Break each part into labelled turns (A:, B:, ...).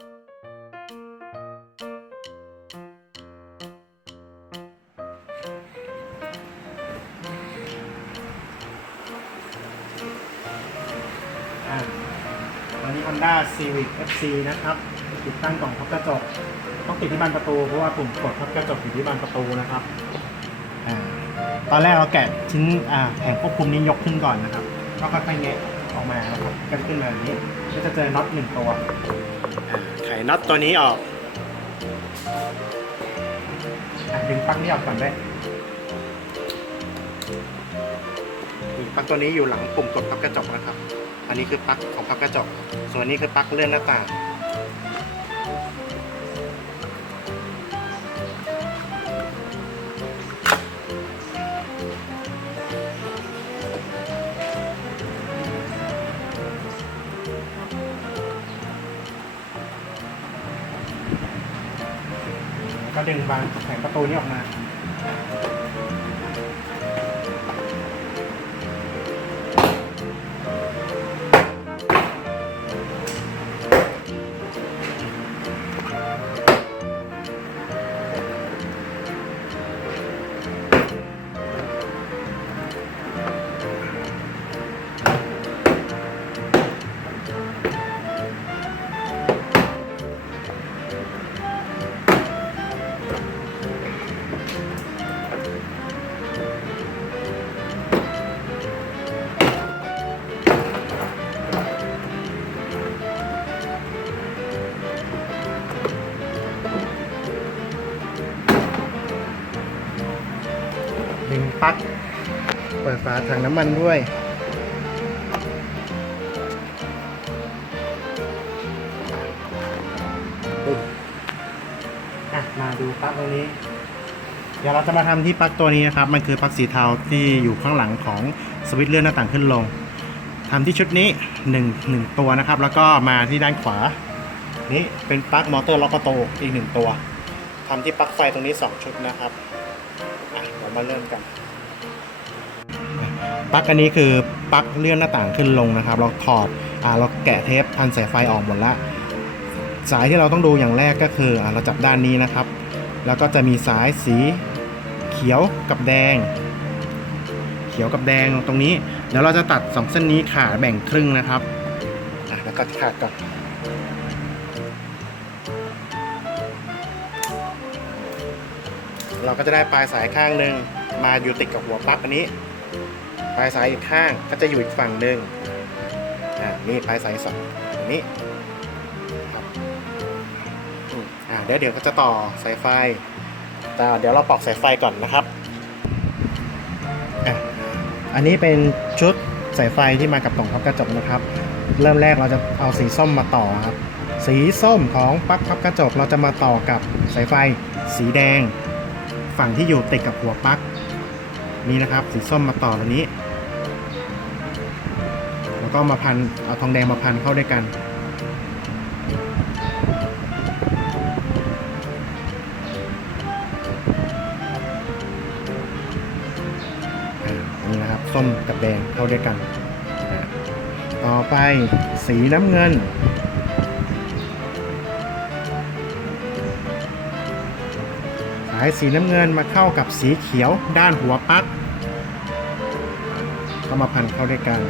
A: อ่าตอนนี้ Honda Civic FC นะครับ ติดตั้งกล่องพับกระจก ต้องติดที่บานประตู เพราะว่าปุ่มกดพับกระจกอยู่ที่บานประตูนะครับอ่าตอนแรกเราแกะชิ้นอ่าแผงควบคุมนี้ยกขึ้นก่อนนะครับก็ค่อยๆแงะออกมานะครับกันขึ้นมาแบบนี้ ก็จะเจอน็อตหนึ่งตัว น็อตตัวนี้ออก อะดึงปลั๊กนี้ออกก่อนด้วยนี่ปลั๊กตัวนี้อยู่หลังปุ่มกดพับกระจกนะครับ อันนี้คือปลั๊กของพับกระจก ส่วนนี้คือปลั๊กเลื่อนหน้าต่าง ก็ดึงบานแผงประตูนี้ออกมา ดึงปลั๊กเปิดฝาถังน้ำมันด้วยปุ๊บอะมาดูปลั๊กตรงนี้ เดี๋ยวเราจะมาทำที่ปลั๊กตัวนี้นะครับ มันคือปลั๊กสีเทาที่อยู่ข้างหลังของสวิตช์เลื่อนหน้าต่างขึ้นลงทำที่ชุดนี้1 1ตัวนะครับ แล้วก็มาที่ด้านขวา นี่เป็นปลั๊กมอเตอร์ล็อกประตูอีกหนึ่งตัวทำที่ปลั๊กไฟตรงนี้ 2 ชุดนะครับ มาเริ่มกันปลั๊กอันนี้คือปลั๊กเลื่อนหน้าต่างขึ้นลงนะครับ เราถอดอ่าเราแกะเทปพันสายไฟออกหมดละสายที่เราต้องดูอย่างแรกก็คืออ่าเราจับด้านนี้นะครับ แล้วก็จะมีสายสีเขียวกับแดง เขียวกับแดงตรงนี้เดี๋ยวเราจะตัดสองเส้นนี้ขาดแบ่งครึ่งนะครับอะแล้วก็ขาดก่อน เราก็จะได้ปลายสายข้างหนึ่งมาอยู่ติดกับหัวปลั๊กอันนี้ ปลายสายอีกข้างก็จะอยู่อีกฝั่งหนึ่งอ่านี่ปลายสายสองอันนี้ครับอืมอ่าเดี๋ยวเดี๋ยวก็จะต่อสายไฟแต่เดี๋ยวเราปอกสายไฟก่อนนะครับอะอันนี้เป็นชุดสายไฟที่มากับกล่องพับกระจกนะครับ เริ่มแรกเราจะเอาสีส้มมาต่อครับ สีส้มของปลั๊กพับกระจกเราจะมาต่อกับสายไฟสีแดง ฝั่งที่อยู่ติดกับหัวปลั๊กนี่นะครับสีส้มมาต่อตัวนี้ แล้วก็มาพันเอาทองแดงมาพันเข้าด้วยกันนี่นะครับส้มกับแดงเข้าด้วยกัน ต่อไปสีน้ำเงินายสีน้ำเงินมาเข้ากับสีเขียวด้านหัวปลั๊กก็มาพันเข้าด้วยกัน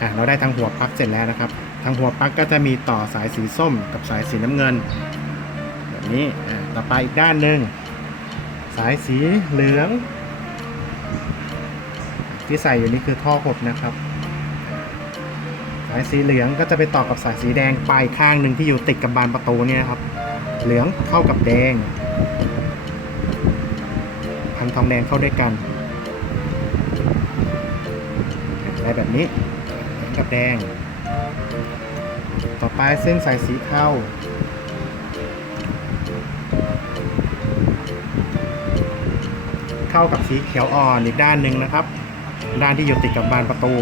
A: อะเราได้ทางหัวปลั๊กเสร็จแล้วนะครับ ทางหัวปลั๊กก็จะมีต่อสายสีส้มกับสายสีน้ำเงิน แบบนี้อะต่อไปอีกด้านหนึ่งสายสีเหลือง ที่ใส่อยู่นี่คือท่อหดนะครับ สายสีเหลืองก็จะไปต่อกับสายสีแดงปลายข้างหนึ่งที่อยู่ติดกับบานประตูเนี่ยครับ เหลืองเข้ากับแดง พันทองแดงเข้าด้วยกันได้แบบนี้กับแดง ต่อไปเส้นสายสีเทาเข้ากับสีเขียวอ่อนอีกด้านหนึ่งนะครับ ด้านที่อยู่ติดกับบานประตู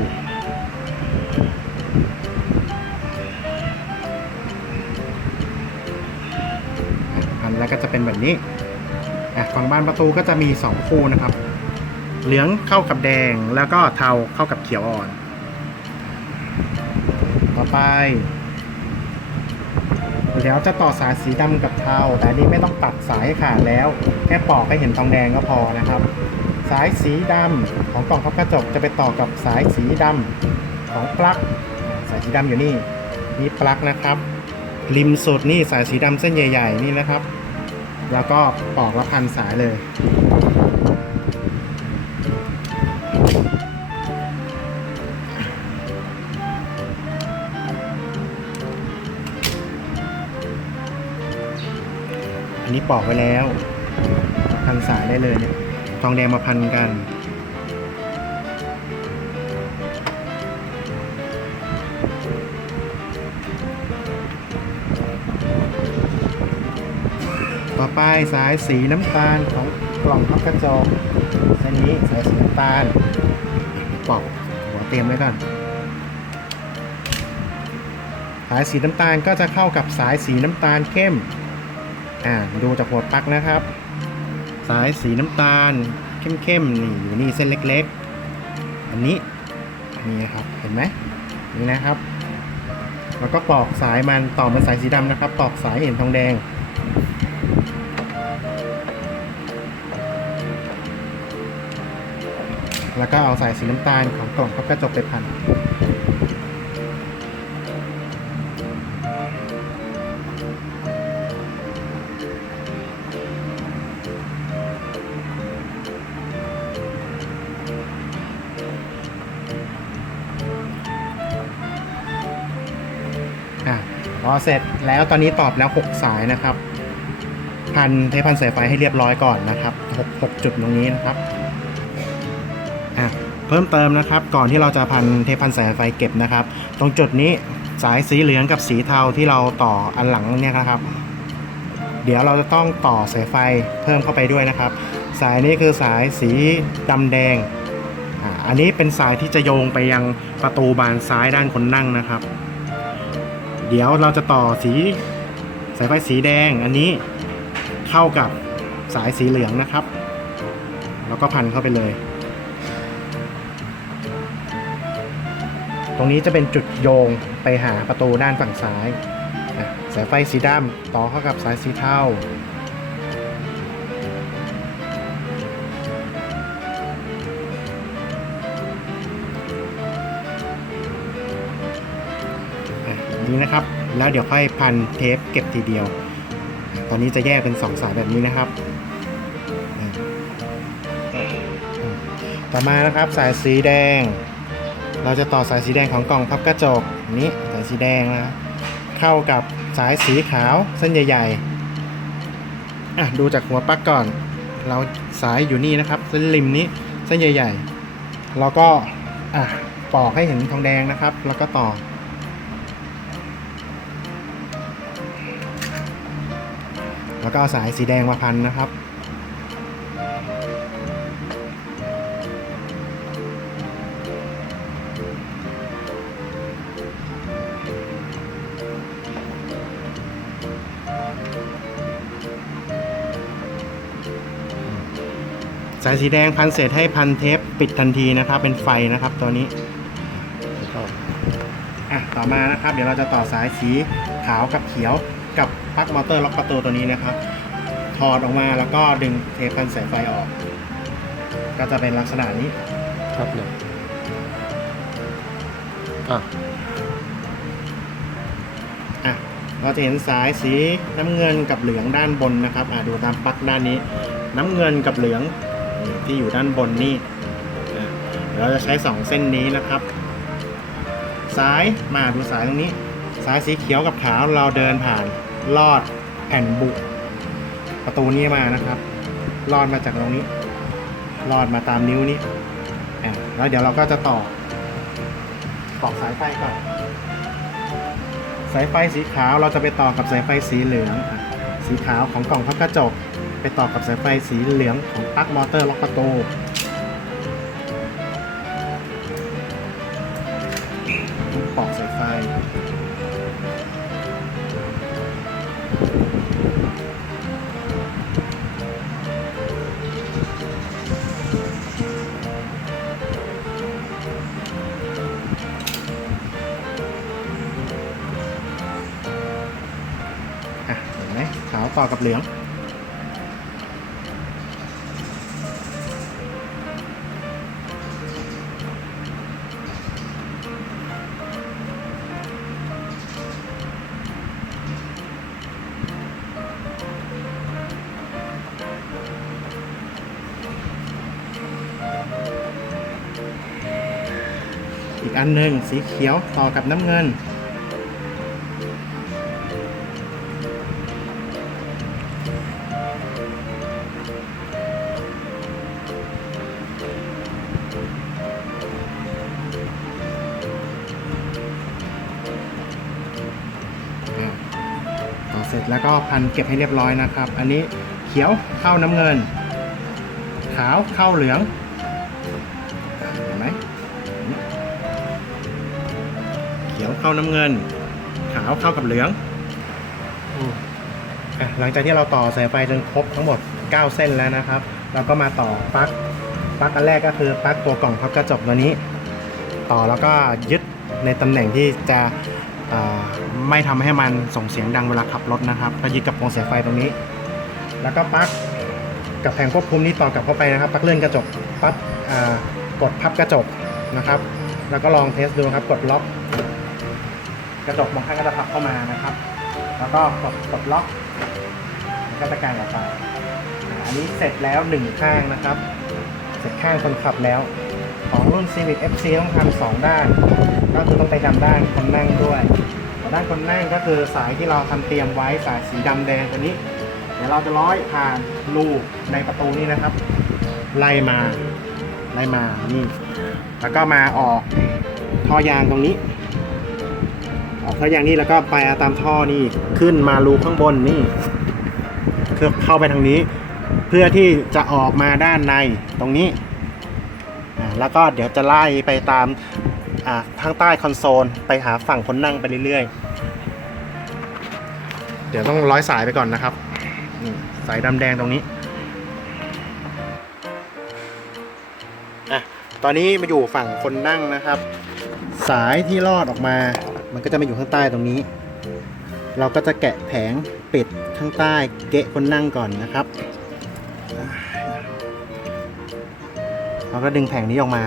A: อันแล้วก็จะเป็นแบบนี้ฝั่งบานประตูก็จะมี 2 คู่นะครับ เหลืองเข้ากับแดงแล้วก็เทาเข้ากับเขียวอ่อน ต่อไปเดี๋ยวจะต่อสายสีดำกับเทาแต่นนี้ไม่ต้องตัดสายให้ขาดแล้ว แค่ปอกให้เห็นทองแดงก็พอนะครับ สายสีดำของกล่องพับกระจกจะไปต่อกับสายสีดำของปลั๊กสายสีดำอยู่นี่นี่ปลั๊กนะครับ ริมสุดนี่สายสีดำเส้นใหญ่ ๆ นี่นะครับ แล้วก็ปอกล้วพันสายเลยอันนี้ปอกไว้แล้วพันสายได้เลยเนี่ย ทองแดงมาพันกัน ต่อไปสายสีน้ำตาลของกล่องพับกระจกเส้นนี้สายสีน้ำตาลปอกหัวเตรียมไว้ก่อนสายสีน้ำตาลก็จะเข้ากับสายสีน้ำตาลเข้ม อ่า ดูจากหัวปลั๊กนะครับ สายสีน้ำตาล เข้มๆนี่อยู่นี่เส้นเล็กๆ อันนี้นนี้นะครับเห็นไหมนี่นะครับ แล้วก็ปอกสายมันต่อเป็นสายสีดำนะครับปอกสายเห็นทองแดงแล้วก็เอาสายสีน้ำตาลของกล่องพับกระจกไปพัน อเสร็จแล้วตอนนี้ตอบแล้ว 6 สายนะครับ พันเทปพันสายไฟให้เรียบร้อยก่อนนะครับ 6 6 จุดตรงนี้นะครับอะเพิ่มเติมนะครับ ก่อนที่เราจะพันเทปพันสายไฟเก็บนะครับ ตรงจุดนี้สายสีเหลืองกับสีเทาที่เราต่ออันหลังเนี่ยนะครับ เดี๋ยวเราจะต้องต่อสายไฟเพิ่มเข้าไปด้วยนะครับ สายนี้คือสายสีดำแดงอ่าอันนี้เป็นสายที่จะโยงไปยังประตูบานซ้ายด้านคนนั่งนะครับ เดี๋ยวเราจะต่อสีสายไฟสีแดงอันนี้เข้ากับสายสีเหลืองนะครับ แล้วก็พันเข้าไปเลย ตรงนี้จะเป็นจุดโยงไปหาประตูด้านฝั่งซ้ายสายไฟสีดำต่อเข้ากับสายสีเทา นี้นะครับ แล้วเดี๋ยวค่อยพันเทปเก็บทีเดียว ตอนนี้จะแยกเป็น 2 สายแบบนี้นะครับ ต่อมานะครับสายสีแดง เราจะต่อสายสีแดงของกล่องพับกระจกนี้สายสีแดงนะเข้ากับสายสีขาวเส้นใหญ่ๆอะดูจากหัวปลั๊กก่อน เราสายอยู่นี่นะครับเส้นริมนี้เส้นใหญ่ๆเราก็อะปอกให้เห็นทองแดงนะครับ แล้วก็ต่อ แล้วก็เอาสายสีแดงมาพันนะครับ สายสีแดงพันเสร็จให้พันเทปปิดทันทีนะครับ เป็นไฟนะครับตัวนี้อะต่อมานะครับ เดี๋ยวเราจะต่อสายสีขาวกับเขียว ปลั๊กมอเตอร์ล็อกประตูตัวนี้นะครับ ถอดออกมาแล้วก็ดึงเทปพันสายไฟออก ก็จะเป็นลักษณะนี้
B: ครับเลยอะ
A: อะเราจะเห็นสายสีน้ำเงินกับเหลืองด้านบนนะครับอะดูตามปลั๊กด้านนี้ น้ำเงินกับเหลืองนี่ที่อยู่ด้านบนนี่อะเดี๋ยวเราจะใช้สองเส้นนี้นะครับซ้ายมาดูสายตรงนี้ สายสีเขียวกับขาวเราเดินผ่าน ลอดแผ่นบุประตูนี้มานะครับ ลอดมาจากตรงนี้ ลอดมาตามนิ้วนี้แล้วเดี๋ยวเราก็จะต่อต่อสายไฟก่อน สายไฟสีขาวเราจะไปต่อกับสายไฟสีเหลือง สีขาวของกล่องพับกระจก ไปต่อกับสายไฟสีเหลืองของปลั๊กมอเตอร์ล็อกประตูปอกสายไฟ ต่อกับเหลือง อีกอันหนึ่งสีเขียวต่อกับน้ำเงิน นเก็บให้เรียบร้อยนะครับ อันนี้เขียวเข้าน้ำเงิน ขาวเข้าเหลืองเห็นไหมเขียวเข้าน้ำเงิน ขาวเข้ากับเหลืองอหลังจากที่เราต่อสายไฟจนครบทั้งหมด 9 เส้นแล้วนะครับ เราก็มาต่อปลั๊กปลั๊กอันแรกก็คือปลั๊กตัวกล่องพับกระจกตัวนี้ ต่อแล้วก็ยึดในตำแหน่งที่จะ ไม่ทำให้มันส่งเสียงดังเวลาขับรถนะครับก็ยึดกับโครงสายไฟตรงนี้ แล้วก็ปลั๊กกับแผงควบคุมนี้ต่อกลับเข้าไปนะครับปลั๊กเลื่อนกระจกปลั๊กกดพับกระจกนะครับ แล้วก็ลองเทสดูครับกดล็อก กระจกบางข้างก็จะพับเข้ามานะครับ แล้วก็กดกดล็อกก็จะกางออกไปอ่าอันนี้เสร็จแล้วหนึ่งข้างนะครับ เสร็จข้างคนขับแล้ว ของรุ่น Civic FC ต้องทำสองด้าน ก็คือต้องไปทำด้านคนนั่งด้วย ด้านคนนั่งก็คือสายที่เราทำเตรียมไว้สายสีดำแดงตัวนี้ เดี๋ยวเราจะร้อยผ่านรูในประตูนี้นะครับ ไล่มาไล่มานี่แล้วก็มาออกท่อยางตรงนี้ออกท่อยางนี่แล้วก็ไปตามท่อนี่ขึ้นมารูข้างบนนี่คือเข้าไปทางนี้ เพื่อที่จะออกมาด้านในตรงนี้แล้วก็เดี๋ยวจะไล่ไปตาม ทางใต้คอนโซลไปหาฝั่งคนนั่งไปเรื่อยๆ เดี๋ยวต้องร้อยสายไปก่อนนะครับนี่สายดำแดงตรงนี้อะตอนนี้มาอยู่ฝั่งคนนั่งนะครับ สายที่ลอดออกมา มันก็จะมาอยู่ข้างใต้ตรงนี้ เราก็จะแกะแผงปิดข้างใต้เกะคนนั่งก่อนนะครับเราก็ดึงแผงนี้ออกมา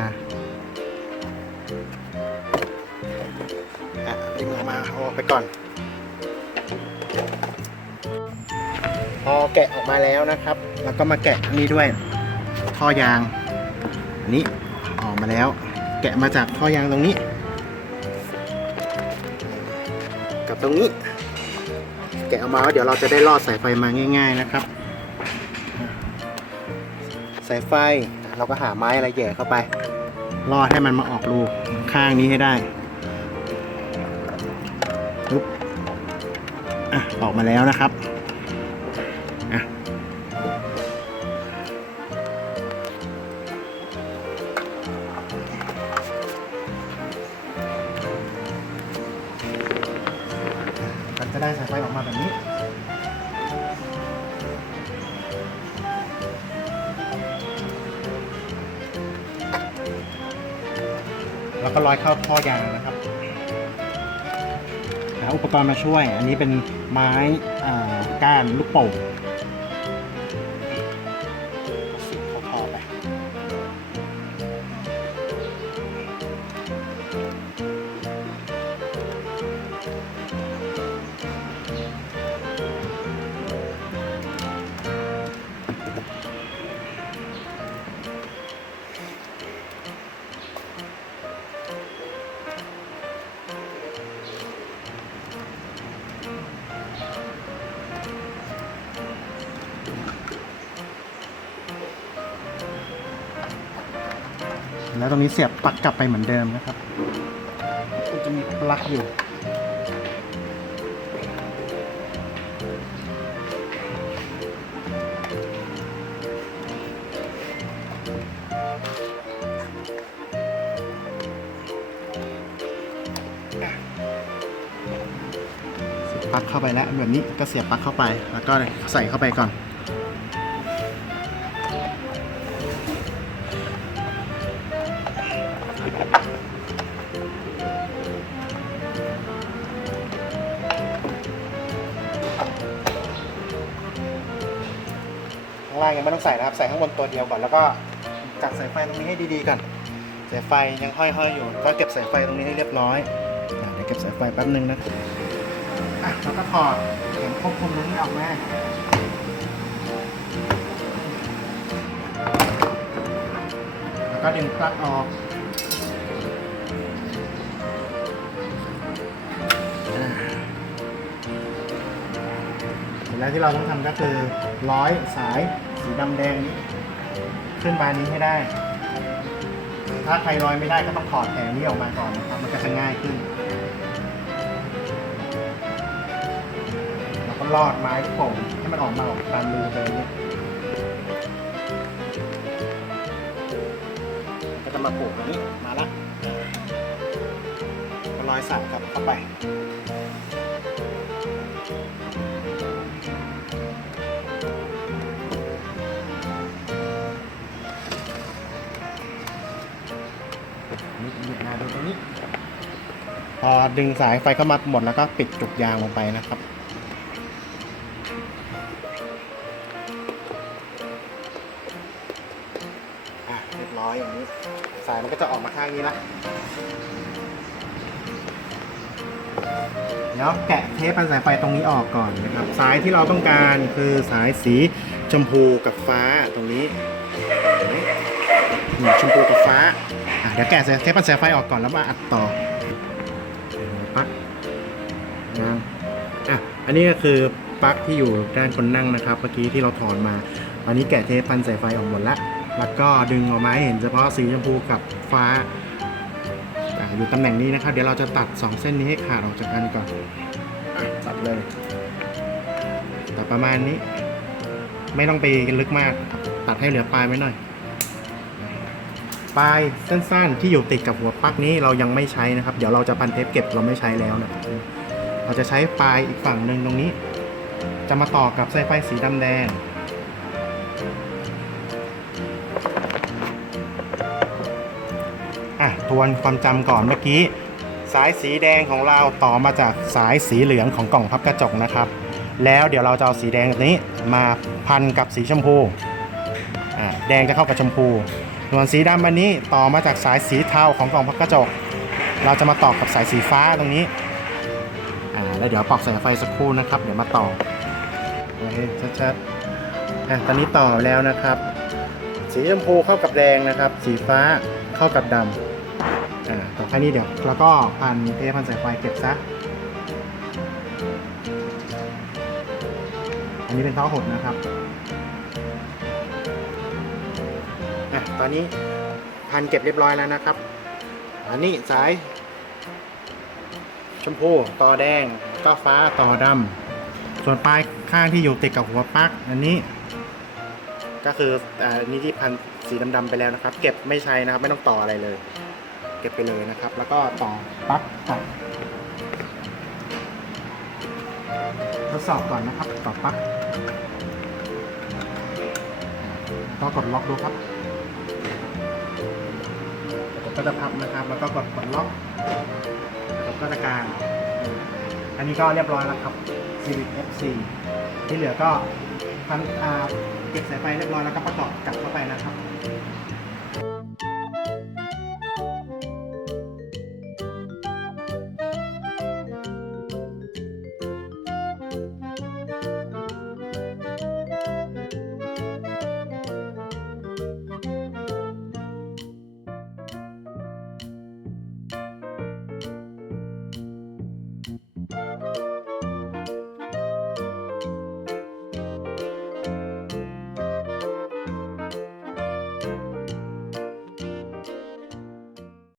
A: ออกไปก่อน พอแกะออกมาแล้วนะครับ แล้วก็มาแกะอันนี้ด้วย ท่อยางอันนี้ออกมาแล้ว แกะมาจากท่อยางตรงนี้ กับตรงนี้ แกะออกมาแล้วเดี๋ยวเราจะได้ลอดสายไฟมาง่าย ๆนะครับ สายไฟเราก็หาไม้อะไรแย่เข้าไปลอดให้มันมาออกรูข้างนี้ให้ได้ อะออกมาแล้วนะครับอะมันจะได้สายไฟออกมาแบบนี้แล้วก็ร้อยเข้าท่อยางนะครับ อุปกรณ์มาช่วย อันนี้เป็นไม้ก้านลูกโป่ง ตรงนี้เสียบปลั๊กกลับไปเหมือนเดิมนะครับมันจะมีปลั๊กอยู่ปลั๊กเข้าไปแล้วแบบนี้ก็เสียบปลั๊กเข้าไป แล้วก็ใส่เข้าไปก่อน ใส่นะครับใส่ข้างบนตัวเดียวก่อน แล้วก็จัดสายไฟตรงนี้ให้ดีๆก่อนสายไฟยังห้อยๆอยู่ก็เก็บสายไฟตรงนี้ให้เรียบร้อยเดี๋ยวเก็บสายไฟแป๊บนึงนะอะแล้วก็ถอดเข็มควบคุมตรงนี้ออกมาแล้วก็ดึงปลั๊กออกเสร็จแล้วที่เราต้องทำก็คือร้อยสาย สีดำแดงนี้ขึ้นมานี้ให้ได้ ถ้าใครร้อยไม่ได้ก็ต้องถอดแผงนี้ออกมาก่อนนะครับ มันก็จะง่ายขึ้น แล้วก็ลอดไม้โป่งให้มันออกมาออกตามรูเลยเนี่ยก็จะมาปลูกตรงนี้มาละก็ร้อยสายครับเข้าไป พอดึงสายไฟเข้ามาหมดแล้วก็ปิดจุกยางลงไปนะครับ อะเรียบร้อยอย่างนี้ สายมันก็จะออกมาข้างนี้ละเดี๋ยวแกะเทปพันสายไฟตรงนี้ออกก่อนนะครับ สายที่เราต้องการคือสายสีชมพูกับฟ้าตรงนี้นี่ชมพูกับฟ้า เดี๋ยวแกะเทปพันสายไฟออกก่อนแล้วมาอัดต่อ นนี้ก็คือปลั๊กที่อยู่ด้านคนนั่งนะครับ เมื่อกี้ที่เราถอนมา อันนี้แกะเทปพันสายไฟออกหมดแล้ว แล้วก็ดึงออกมาให้เห็นเฉพาะสีชมพูกับฟ้าอยู่ตำแหน่งนี้นะครับ เดี๋ยวเราจะตัด 2 เส้นนี้ให้ขาดออกจากกันก่อน ตัดเลยตัดประมาณนี้ ไม่ต้องไปลึกมาก ตัดให้เหลือปลายไว้หน่อย ปลายสั้นๆที่อยู่ติดกับหัวปลั๊กนี้เรายังไม่ใช้นะครับ เดี๋ยวเราจะพันเทปเก็บเราไม่ใช้แล้วนะครับ เราจะใช้ปลายอีกฝั่งหนึ่งตรงนี้ จะมาต่อกับสายไฟสีดำแดง อะทวนความจำก่อนเมื่อกี้ สายสีแดงของเราต่อมาจากสายสีเหลืองของกล่องพับกระจกนะครับ แล้วเดี๋ยวเราจะเอาสีแดงนี้มาพันกับสีชมพู อ่าแดงจะเข้ากับชมพู ส่วนสีดำอันนี้ต่อมาจากสายสีเทาของกล่องพับกระจก เราจะมาต่อกับสายสีฟ้าตรงนี้ แล้วเดี๋ยวปอกสายไฟสักครู่นะครับ เดี๋ยวมาต่อไว้ชัดๆอะตอนนี้ต่อแล้วนะครับ สีชมพูเข้ากับแดงนะครับ สีฟ้าเข้ากับดำอ่าต่อแค่นี้เดี๋ยวแล้วก็พันเทปพันสายไฟเก็บซะอันนี้เป็นท่อหดนะครับอะตอนนี้พันเก็บเรียบร้อยแล้วนะครับ อันนี้สายชมพูต่อแดง ก็ฟ้าต่อดำส่วนปลายข้างที่อยู่ติดกับหัวปลั๊กอันนี้ ก็คืออ่านี่ที่พันสีดำๆไปแล้วนะครับ เก็บไม่ใช้นะครับไม่ต้องต่ออะไรเลย เก็บไปเลยนะครับ แล้วก็ต่อปลั๊กกับทดสอบก่อนนะครับต่อปลั๊กก็กดล็อกดูครับก็จะพับนะครับ แล้วก็กดกดล็อกแล้วก็จะกลาง นนี้ก็เรียบร้อยแล้วครับ Civic F4 ที่เหลือก็พันอาเก็บสายไฟเรียบร้อยแล้วก็ประกอบกลับเข้าไปนะครับ